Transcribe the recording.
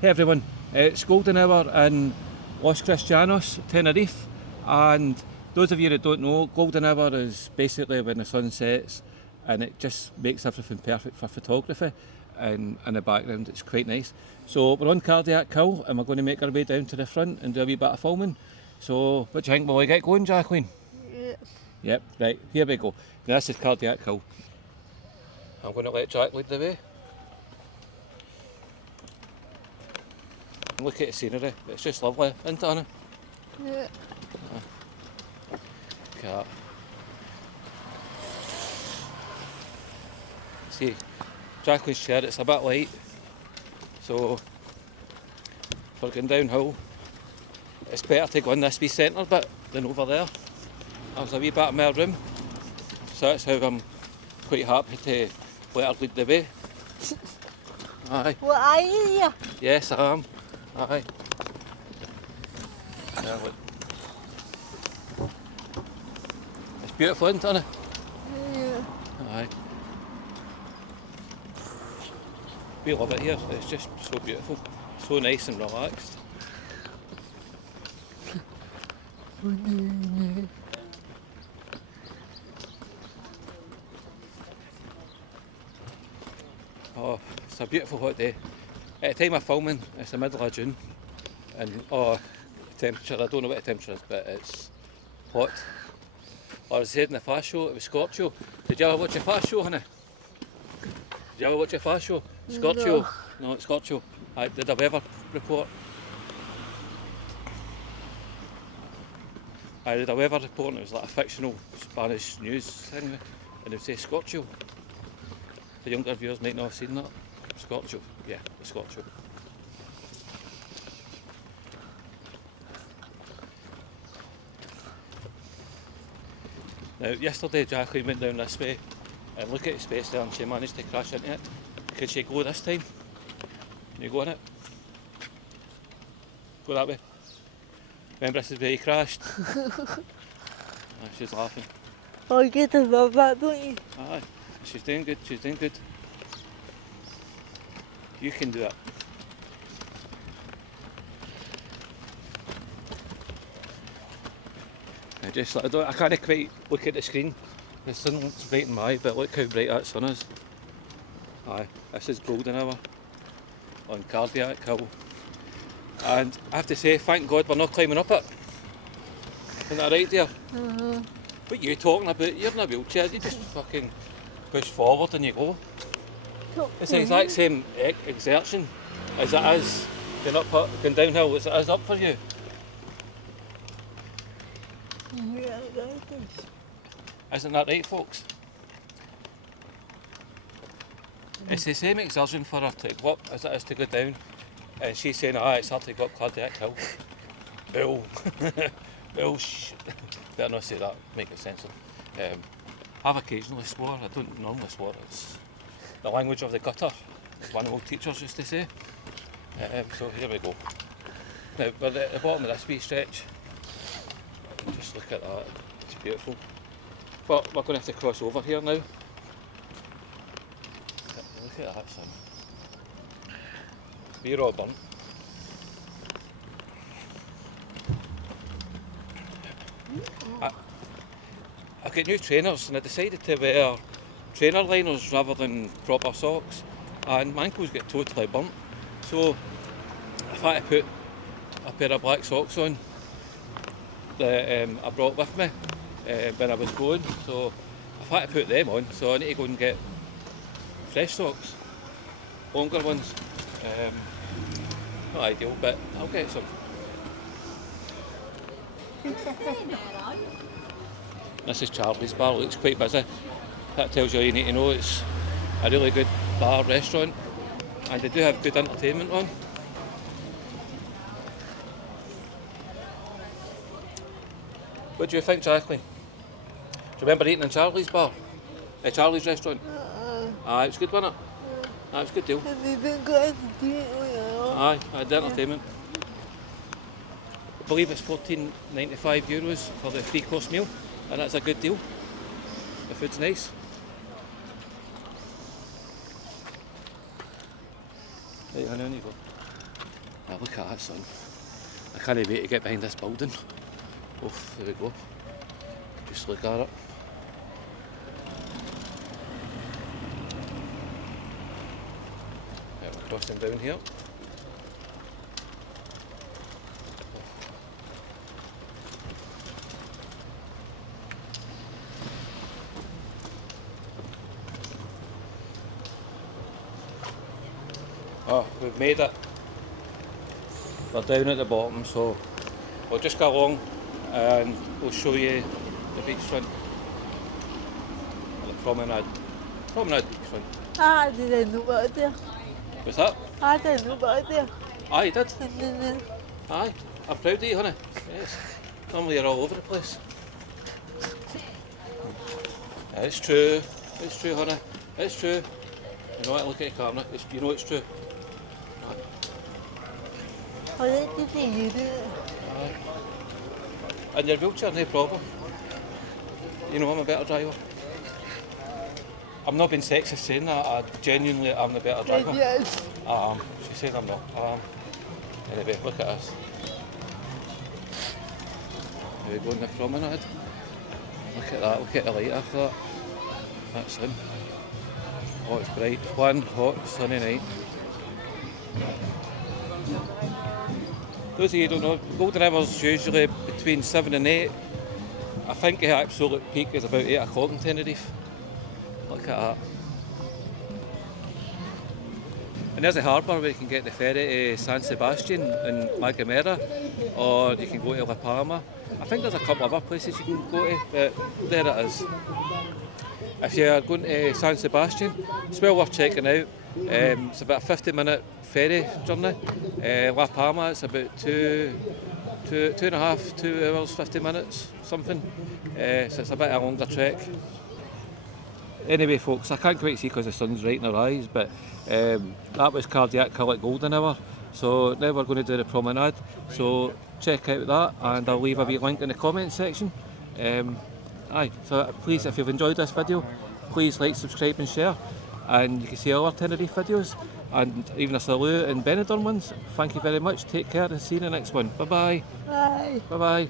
Hey everyone, it's golden hour in Los Cristianos, Tenerife, and those of you that don't know, golden hour is basically when the sun sets and it just makes everything perfect for photography, and in the background it's quite nice. So we're on Cardiac Hill and we're going to make our way down to the front and do a wee bit of filming. So what do you think, will we get going, Jacqueline? Yes. Yep, right, here we go. Now this is Cardiac Hill. I'm going to let Jack lead the way. Look at the scenery, it's just lovely, isn't it, Anna? Yeah. Look at that. See, Jacqueline's chair, it's a bit light, so if we're going downhill, it's better to go in this wee centre bit than over there. There's a wee bit more room, so that's how I'm quite happy to let her lead the way. Aye. Well, are you here? Yes, I am. Aye. Yeah, look. It's beautiful, isn't it? Yeah. Aye. We love it here, it's just so beautiful, so nice and relaxed. Oh, it's a beautiful hot day. At the time of filming, it's the middle of June, and the temperature, I don't know what the temperature is, but it's hot. I was said in the fast show, it was Scorchio. Did you ever watch a fast show, honey? Did you ever watch a fast show? Scorchio? No, it's Scorchio. I did a weather report. I did a weather report and it was like a fictional Spanish news thing, and it would say Scorchio. The younger viewers might not have seen that. Scorchio, yeah, the Scorchio. Now, yesterday Jacqueline went down this way and look at the space there and she managed to crash into it. Could she go this time? Can you go in it? Go that way. Remember this is where you crashed? She's laughing. Oh, you get to love that, don't you? Aye, she's doing good, she's doing good. You can do it. I can't quite look at the screen. The sun looks bright in my eye, but look how bright that sun is. Aye, this is golden hour on Cardiac Hill. And I have to say, thank God we're not climbing up it. Isn't that right, dear? What are you talking about? You're in a wheelchair, you just fucking push forward and you go. It's the exact same exertion as it is going downhill as it is up for you. Yeah, that is. Isn't that right, folks? It's the same exertion for her to go up as it is to go down. And she's saying, it's hard to go up Cardiac Hill. Bull. Better not say that, make it sense. I've occasionally swore, I don't normally swear. It's the language of the gutter, as one of old teachers used to say. So here we go. Now we're at the bottom of this wee stretch. Just look at that, it's beautiful. But we're going to have to cross over here now. Look at that, son. We're all burnt. I got new trainers and I decided to wear trainer liners rather than proper socks, and my ankles get totally burnt. So I've had to put a pair of black socks on that I brought with me when I was going. So I've had to put them on, so I need to go and get fresh socks, longer ones. Not ideal, but I'll get some. This is Charlie's Bar, looks quite busy. That tells you all you need to know. It's a really good bar, restaurant, and they do have good entertainment on. What do you think, Jacqueline? Do you remember eating in Charlie's Bar? Charlie's restaurant? Aye, it was good, wasn't it? Aye, it was a good deal. Have you been going to do it? Aye, the entertainment. I believe it's €14.95 for the 3-course meal, and that's a good deal. The food's nice. Right, honey, on you go. look at that, son. I can't wait to get behind this building. Oof, there we go. Just look at it. Right, we're crossing down here. Oh, we've made it. We're down at the bottom, so we'll just go along and we'll show you the beachfront. The promenade. Promenade beachfront. I didn't know about there. What's that? I didn't know about there. Aye, you did? And then, Aye. I'm proud of you, honey. Yes. Normally you're all over the place. It's true. It's true, honey. It's true. You know what? Look at the camera. You know it's true. I didn't think you did. Aye. And your wheelchair, no problem. You know I'm a better driver. I'm not being sexist saying that. I genuinely am the better driver. Yes. She said I'm not. Anyway, look at us. Here we go on the promenade. Look at that. Look at the light after that. That's in. Oh, it's bright. One hot sunny night. Those of you who don't know, golden hour's usually between 7 and 8. I think the absolute peak is about 8 o'clock in Tenerife. Look at that. And there's a harbour where you can get the ferry to San Sebastian in La Gomera, or you can go to La Palma. I think there's a couple other places you can go to, but there it is. If you're going to San Sebastian, it's well worth checking out. It's about a 50-minute ferry journey. La Palma, it's about two and a half, 2 hours, 50 minutes, something. So it's a bit of a longer trek. Anyway, folks, I can't quite see because the sun's right in our eyes, but that was Cardiac Cullet Golden Hour. So now we're going to do the promenade. So check out that, and I'll leave a wee link in the comment section. So please, if you've enjoyed this video, please like, subscribe and share. And you can see all our Tenerife videos, and even a Salou and Benidorm ones. Thank you very much, take care and see you in the next one. Bye bye. Bye. Bye bye.